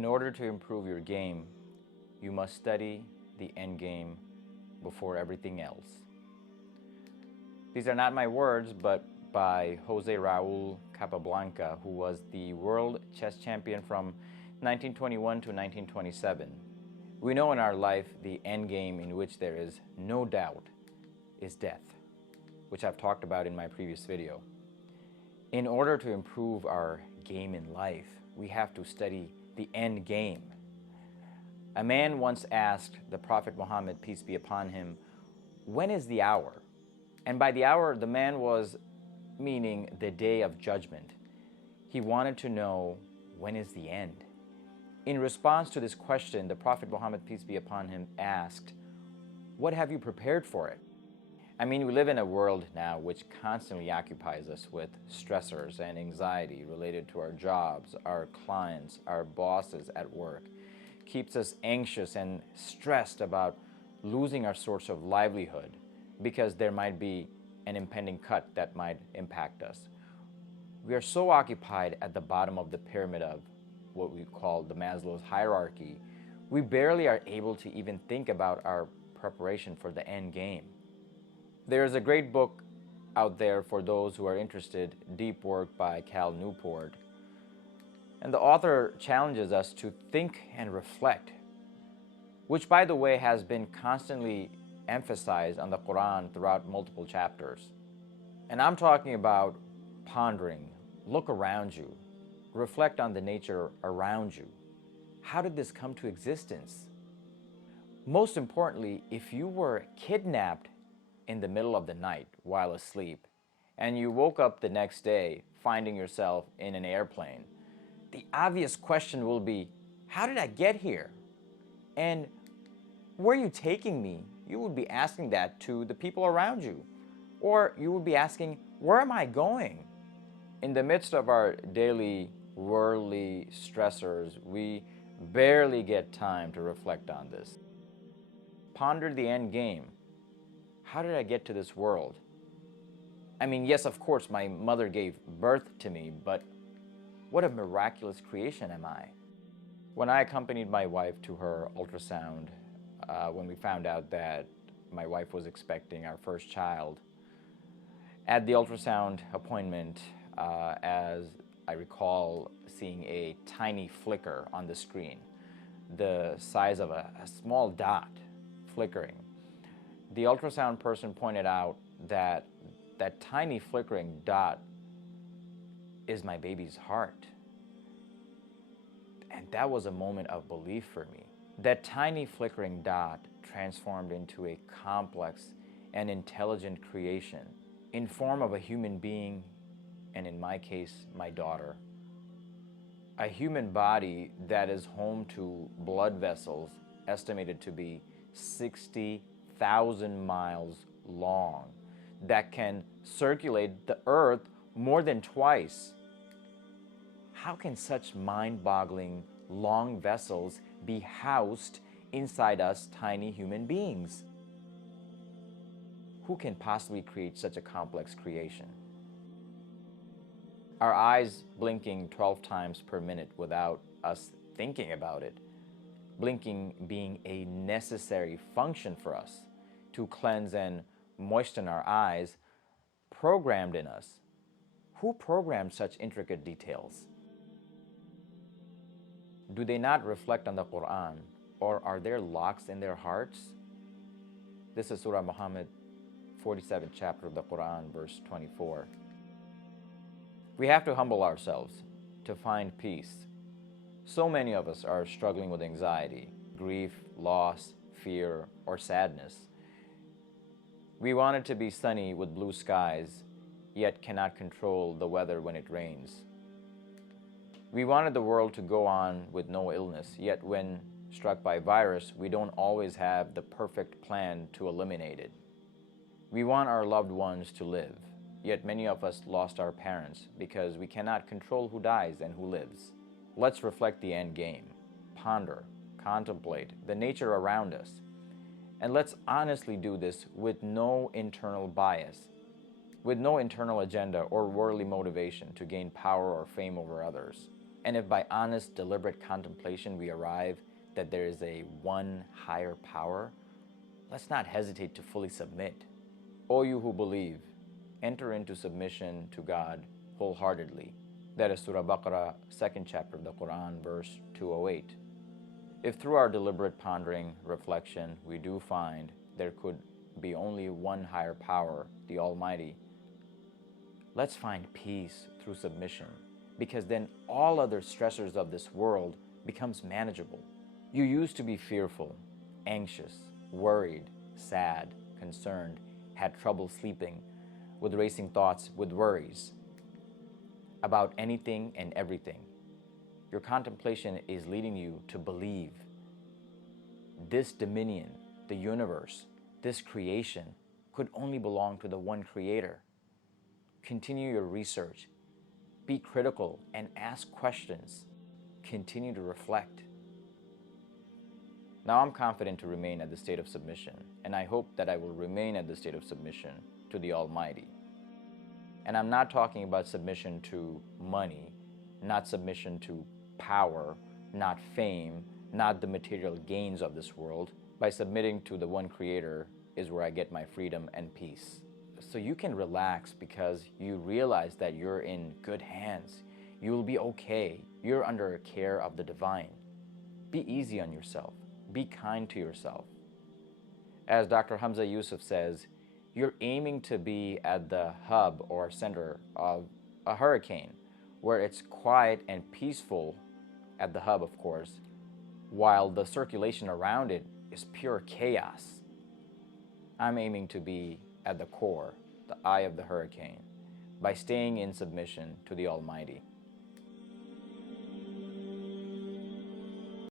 In order to improve your game, you must study the end game before everything else. These are not my words, but by Jose Raul Capablanca, who was the world chess champion from 1921 to 1927. We know in our life the end game in which there is no doubt is death, which I've talked about in my previous video. In order to improve our game in life, we have to study the end game. A man once asked the Prophet Muhammad, peace be upon him, when is the hour? And by the hour, the man was meaning the day of judgment. He wanted to know, when is the end? In response to this question, the Prophet Muhammad, peace be upon him, asked, what have you prepared for it? I mean, we live in a world now which constantly occupies us with stressors and anxiety related to our jobs, our clients, our bosses at work. Keeps us anxious and stressed about losing our source of livelihood because there might be an impending cut that might impact us. We are so occupied at the bottom of the pyramid of what we call the Maslow's hierarchy, we barely are able to even think about our preparation for the end game. There is a great book out there for those who are interested, Deep Work by Cal Newport. And the author challenges us to think and reflect, which, by the way, has been constantly emphasized on the Quran throughout multiple chapters. And I'm talking about pondering, look around you, reflect on the nature around you. How did this come to existence? Most importantly, if you were kidnapped in the middle of the night while asleep, and you woke up the next day finding yourself in an airplane, the obvious question will be, how did I get here? And where are you taking me? You would be asking that to the people around you. Or you would be asking, where am I going? In the midst of our daily worldly stressors, we barely get time to reflect on this. Ponder the end game. How did I get to this world? I mean, yes, of course, my mother gave birth to me, but what a miraculous creation am I? When I accompanied my wife to her ultrasound, when we found out that my wife was expecting our first child, at the ultrasound appointment, as I recall seeing a tiny flicker on the screen, the size of a small dot flickering. The ultrasound person pointed out that that tiny flickering dot is my baby's heart. And that was a moment of belief for me. That tiny flickering dot transformed into a complex and intelligent creation in form of a human being, and in my case, my daughter. A human body that is home to blood vessels estimated to be 60,000 miles long, that can circulate the earth more than twice. How can such mind-boggling long vessels be housed inside us tiny human beings? Who can possibly create such a complex creation? Our eyes blinking 12 times per minute without us thinking about it, blinking being a necessary function for us to cleanse and moisten our eyes, programmed in us. Who programmed such intricate details? Do they not reflect on the Quran, or are there locks in their hearts? This is Surah Muhammad, 47th chapter of the Quran, verse 24. We have to humble ourselves to find peace. So many of us are struggling with anxiety, grief, loss, fear, or sadness. We want it to be sunny with blue skies, yet cannot control the weather when it rains. We wanted the world to go on with no illness, yet when struck by virus, we don't always have the perfect plan to eliminate it. We want our loved ones to live, yet many of us lost our parents because we cannot control who dies and who lives. Let's reflect the end game, ponder, contemplate the nature around us, and let's honestly do this with no internal bias, with no internal agenda or worldly motivation to gain power or fame over others. And if by honest, deliberate contemplation we arrive that there is a one higher power, let's not hesitate to fully submit. O you who believe, enter into submission to God wholeheartedly. That is Surah Baqarah, 2nd chapter of the Quran, verse 208. If through our deliberate pondering, reflection, we do find there could be only one higher power, the Almighty, let's find peace through submission, because then all other stressors of this world becomes manageable. You used to be fearful, anxious, worried, sad, concerned, had trouble sleeping, with racing thoughts, with worries about anything and everything. Your contemplation is leading you to believe this dominion, the universe, this creation could only belong to the one creator. Continue your research. Be critical and ask questions. Continue to reflect. Now I'm confident to remain at the state of submission, and I hope that I will remain at the state of submission to the Almighty. And I'm not talking about submission to money, not submission to power, not fame, not the material gains of this world. By submitting to the one Creator is where I get my freedom and peace. So you can relax because you realize that you're in good hands. You will be okay. You're under care of the divine. Be easy on yourself. Be kind to yourself. As Dr. Hamza Yusuf says, you're aiming to be at the hub or center of a hurricane, where it's quiet and peaceful at the hub, of course, while the circulation around it is pure chaos. I'm aiming to be at the core, the eye of the hurricane, by staying in submission to the Almighty.